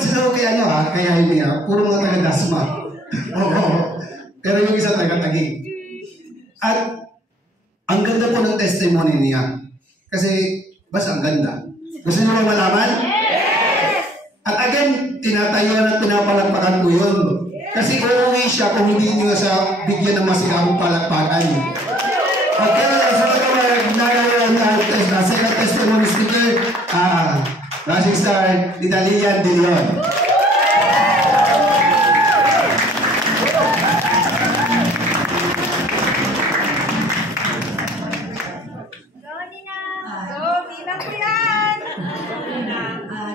Sila ko kaya kaya hindi puro mga taga-dasma. Oo. Pero yung isa taga-tagig. At ang ganda po ng testimony niya. Kasi, basta ang ganda. Gusto niyo ba malaman? Yes! At again, tinatayuan at pinapalakpakan ko yun. Kasi uuwi siya kung hindi niyo sa bigyan ng masigabong palakpakan. Okay, so nagkaroon na second testimony speaker, Rising Star, Tita Lilian De Leon.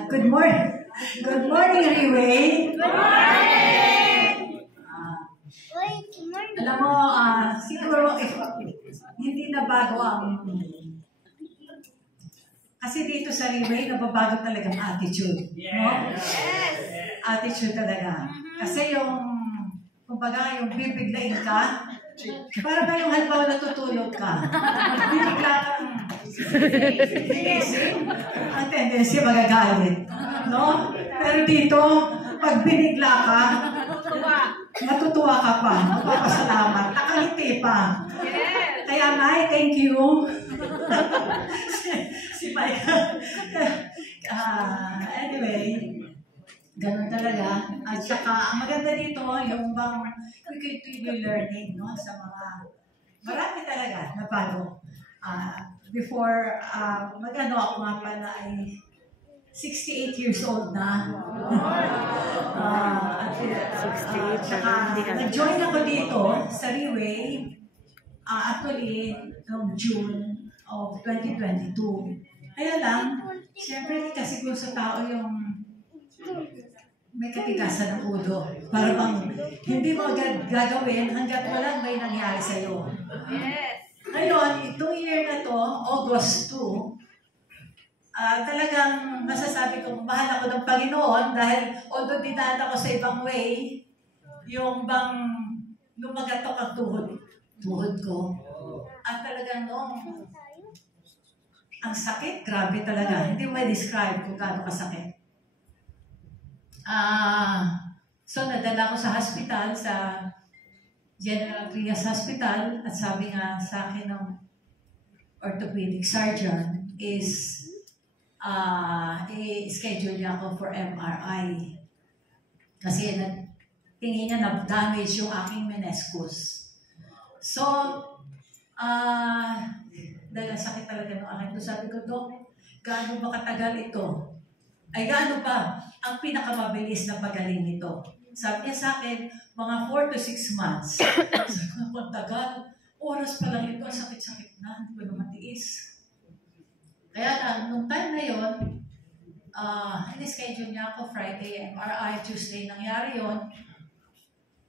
Good morning. Good morning, Riway. Good morning! Alam mo, siguro hindi na bago ang... Kasi dito sa Riway, nababago talaga ang attitude. No? Yes! Attitude talaga. Kasi kumbaga, yung bibiglain ka, para ba yung halimbawa natutulog ka? Bibigla kang ginising, ang tendency magagalit. No? Pero dito, pag binigla ka, matutuwa ka pa, magpapasalamat, nakangiti pa. Kaya Mai, thank you. Si Mike. Anyway, ganun talaga. At saka, ang maganda dito, yung bang we continue learning, no? Sa mga, marami talaga na bago. Before, ako nga pala ay 68 years old na. Nag-join ako dito sa Riway, actually, noong June of 2022. Kaya lang, siyempre kasi kung sa tao yung may katigasan ng ulo. Para bang hindi mo gagawin hanggat walang may nangyari sa'yo. Yes! Ngayon, itong year na to, August 2, talagang masasabi ko, mahal ako ng Panginoon dahil although dinaan ako sa ibang way, yung bang lumagatok ang tuhod ko. At talagang ang sakit, grabe talaga. Hindi mo describe kung gaano kasakit. So nadala ko sa hospital, sa General Trias Hospital, at sabi nga sa akin ng orthopedic surgeon is i-schedule niya ako for MRI. Kasi tingin niya na damage yung aking meniscus. So, dahil sakit talaga ng akin. So sabi ko, Dok, gaano ba katagal ito? Ay gaano ba ang pinakamabilis na pagaling nito? Sabi niya sa akin, mga 4 to 6 months. Sabi ko, ang tagal. Oras pa lang ito, sakit-sakit na. Hindi ko na matiis. Kaya lang, nung time na yun, in-schedule niya ako Friday, MRI, Tuesday, nangyari yun.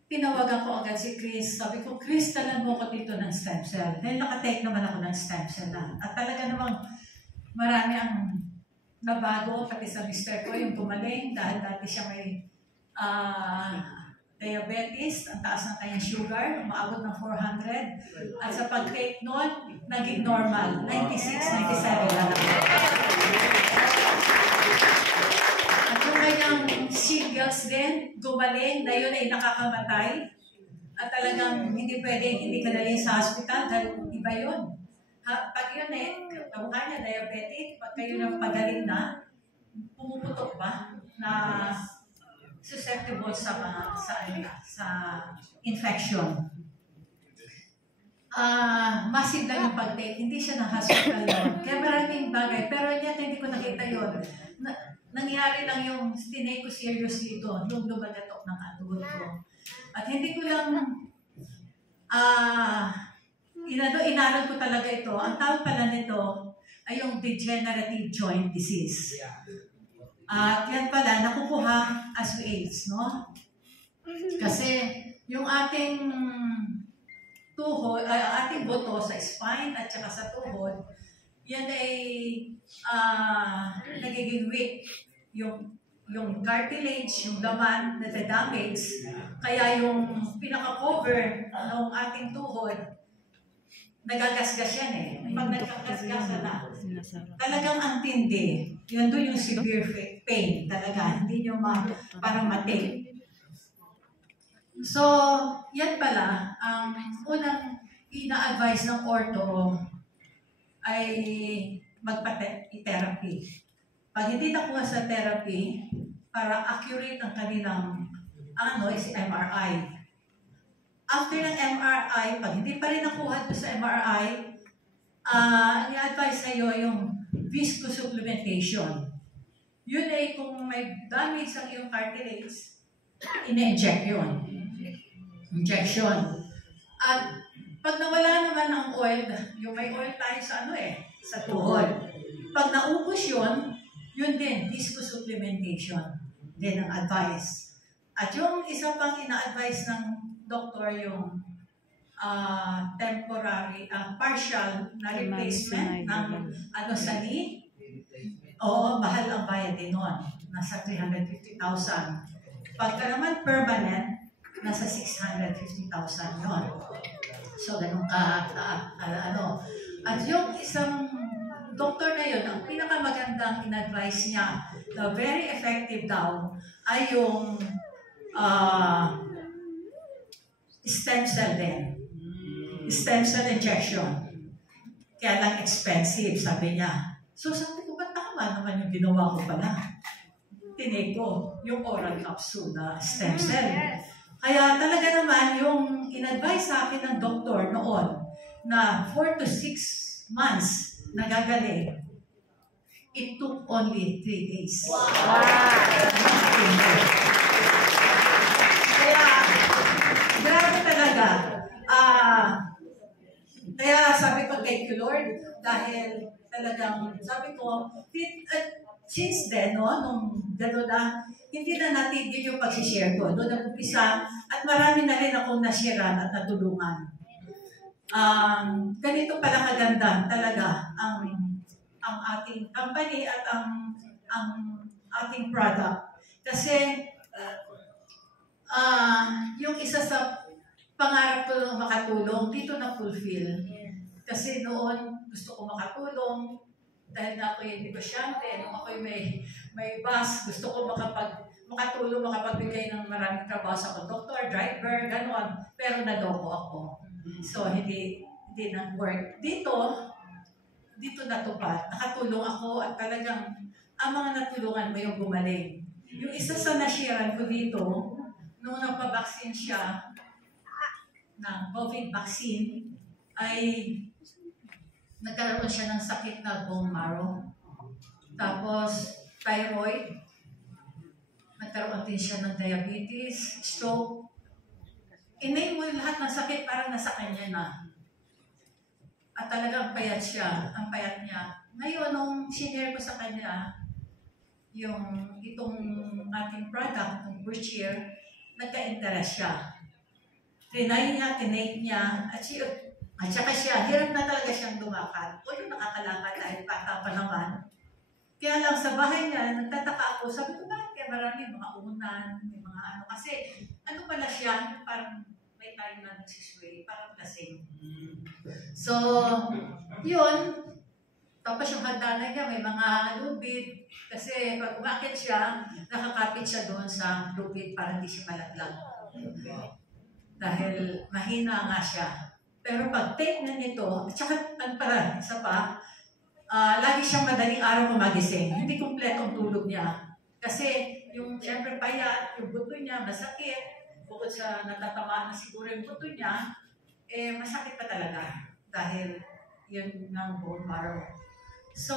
Tinawagan ko agad si Chris. Sabi ko, Chris, talan mo ko dito ng stem cell. Dahil nakatake naman ako ng stem cell na. At talaga namang marami ang nabago, pati sa mister ko, yung gumaling, dahil dati siya may diabetes, ang taas ng kanyang sugar, umaabot ng 400. At sa pag-take noon, naging normal, 96, 97 na lang. At yung kanyang shingles din, gumaling, na yun ay nakakamatay. At talagang hindi pwedeng hindi ka dalhin sa hospital dahil iba yun. Pag yun kamukha niya diabetic, pag kayo ng pagaling na, pumuputok ba na susceptible sa infection. Massive lang yung pag-take. Hindi siya na hospital yun. Kaya maraming bagay. Pero yet, hindi ko nakita yun. Nangyari lang yung tinake ko seriously ito, yung lumagatok ng tuhod ko. At hindi ko lang inaral ko talaga ito. Ang tawag pala nito ay yung degenerative joint disease. At yan pala, nakukuha as we age, no? Kasi yung ating tuhod, ating buto sa spine at saka sa tuhod, yan ay nagiging weak. Yung cartilage, yung laman na damage, kaya yung pinaka-cover ng ating tuhod, nagagasgas yan eh. Pag nagkagasgasan na, talagang ang tindi. Yun doon yung severe pain talaga. Hindi nyo parang matake. So, yan pala, ang unang ina-advise ng ortho ay magpa-therapy. Pag hindi nakuha sa therapy, para accurate ang kanilang is MRI. After ng MRI, pag hindi pa rin nakuha doon sa MRI, i-advise sa'yo yung viscosupplementation. Yun ay kung may damage ang iyong cartilage, ina-inject yun. Injection. At pag nawala naman ang oil, yung may oil tayo sa tuhod. Pag naubos yun din, viscosupplementation. Din ang advice. At yung isa pang ina-advise ng doktor yung temporary, partial na replacement ng sa knee. Oo, mahal ang bayad din nun. Nasa 350,000. Pagka naman permanent, nasa 650,000 yun. So, ganun At yung isang doktor na yun, ang pinakamagandang in-advise niya, na very effective daw, ay yung stem cell din. Stem cell injection. Kaya lang expensive, sabi niya. So, sabi ko, ba't tama naman yung ginawa ko pala? Tinake ko yung oral capsule na stem cell. Kaya talaga naman yung in-advise sa akin ng doktor noon na 4 to 6 months nagagaling, it took only 3 days. Wow! Kaya, grabe talaga. Kaya sabi ko, thank you Lord, dahil talagang, sabi ko, since then, nung gano'n na, hindi na natigil yung pag-share ko. Doon nag-umpisa at marami na rin akong nasharean at natulungan. Ganito pala kaganda talaga ang ating company at ang ating product. Kasi yung isa sa pangarap ko ng makatulong, dito na fulfill. Kasi noon gusto ko makatulong, dahil na ako yung negosyante, nung ako may bus, gusto ko makatulong, makapagbigay ng maraming trabaho sa conductor, driver, gano'n. Pero naloko ako. So, hindi nag-work. Dito natupad. Nakatulong ako at talagang ang mga natulungan mo yung gumaling. Yung isa sa nasharean ko dito, nung nagpa-vaccine siya ng COVID vaccine, ay nagkaroon siya ng sakit na bone marrow. Tapos, thyroid. Nagkaroon din siya ng diabetes, stroke. Inay mo lahat ng sakit parang nasa kanya na. At talagang payat siya, ang payat niya. Ngayon, nung sinare ko sa kanya, itong ating product, itong Berkshire, nagka-interest siya. Tinake niya, at saka siya, hirap na talaga siyang lumakad. O yung nakakalakad dahil bata pa naman. Kaya lang sa bahay niya, nagtataka ako, sabi ko, bakit kaya marami mga unan, may mga kasi pala siya, parang may time na nagsisway, parang lasing. So, yun. Tapos yung hagdanan niya, may mga lubid. Kasi pag umakit siya, nakakapit siya doon sa lubid para hindi siya malaglag. Dahil mahina nga siya. Pero pag take na nito, at saka isa pa, lagi siyang madaling araw magising. Hindi kumpleto ang tulog niya. Kasi yung siyempre payat, yung buto niya masakit. Bukod sa natatamaan na siguro yung buto niya, masakit pa talaga. Dahil yun ng bone marrow. So,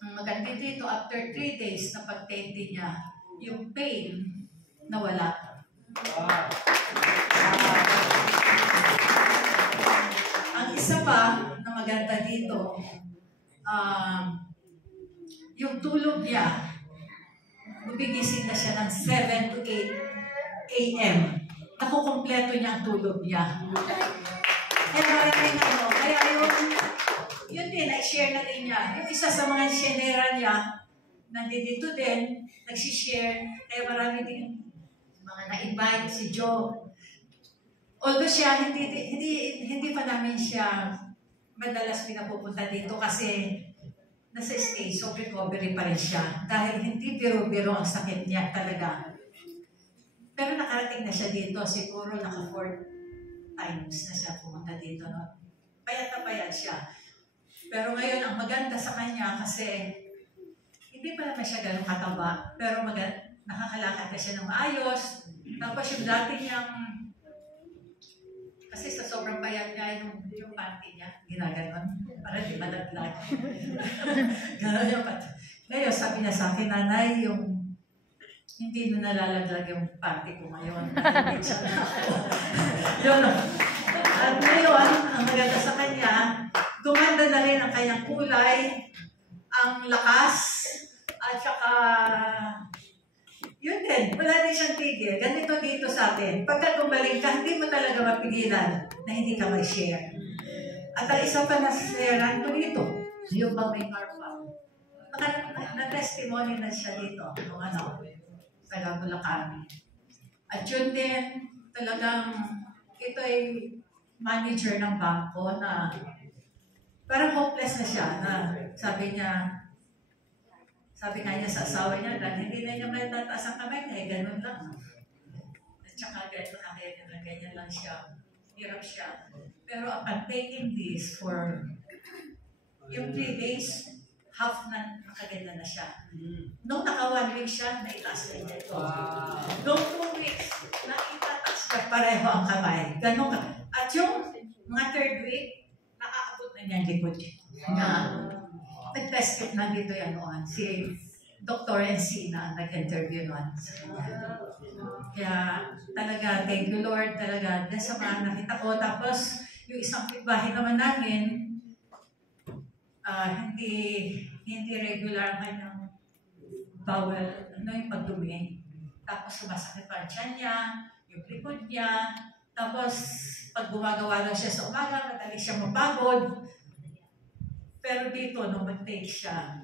maganda dito, after 3 days na pag-take din niya, yung pain nawala. Ang isa pa na maganda dito, yung tulog niya, gumigising na siya ng 7 to 8 a.m. Nakukompleto niya ang tulog niya. Kaya yun din, na-share na din niya. Yung isa sa mga shenera niya, nandito din, nagsishare, kaya marami din mga na-invite, si Joe. Although siya, hindi pa namin siya madalas pinapupunta dito kasi nasa stage of recovery pa rin siya. Dahil hindi biro-biro ang sakit niya talaga. Pero nakarating na siya dito, siguro naka 4 times na siya pumunta dito. No? Payat na payat siya. Pero ngayon, ang maganda sa kanya kasi hindi pa naman siya ganun kataba, pero nakakalakad na siya ng maayos. Tapos yung dati niyang, kasi sa sobrang payat niya, yung panty niya, ginaganon, para di malaglag. Ganon yung panty. Ngayon, sabi niya sa akin, nanay, hindi na nalalaglag yung panty ko ngayon. Hindi siya na ako. Yun. At ngayon, ang maganda sa kanya, gumanda na rin ang kanyang kulay, ang lakas, at saka, yun din, wala din siyang tigil. Ganito dito sa atin. Pagka gumaling ka, hindi mo talaga mapigilan na hindi ka mag-share. At ang isa pa na sharean ko dito, yung bang may carpa. Na-testimony na siya dito, nung taga Bulacan. At yun din, talagang, ito ay manager ng bangko na parang hopeless na siya na sabi nga niya sa asawa niya dahil hindi na niya may tataas ang kamay niya, ganun lang. At saka ganyan lang siya. Hirap siya. Pero upon taking this for yung 3 days, half na nakaganda na siya. Nung naka 1 week siya, naitaas na niya ito. Nung 2 weeks, naitataas niya pareho ang kamay. Ganun ka. At yung mga 3rd week, nakaabot na niya ang likod niya. Nag-test kit na dito yan noon. Si Dr. Encina nag-interview noon. Kaya talaga, thank you Lord, talaga. Dahil sa mga nakita ko. Tapos, yung isang pitbahay naman namin, hindi regular ang kanyang bowel, yung pagdumi. Tapos, sumasakit pa ang tiyan niya, yung likod niya. Tapos, pag gumagawa lang siya sa umaga, madali siya mapagod. Pero dito, nung mag-take siya,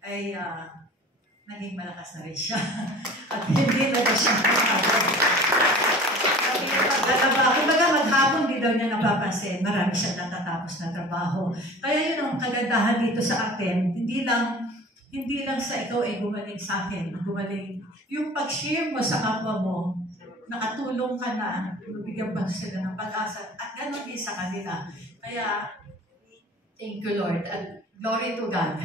ay naging malakas na rin siya. At hindi na siya nakakapagod. Sabi niya, paglalaba, kumbaga maghapon, di daw niya napapansin. Marami siya natatapos na trabaho. Kaya yun ang kagandahan dito sa atin. Hindi lang sa ikaw ay gumaling sa akin. Gumaling. Yung pag-share mo sa kapwa mo, nakatulong ka na, bigyan pa sila ng pag-asa. At gano'n din sa kanila. Kaya, thank you, Lord. And glory to God.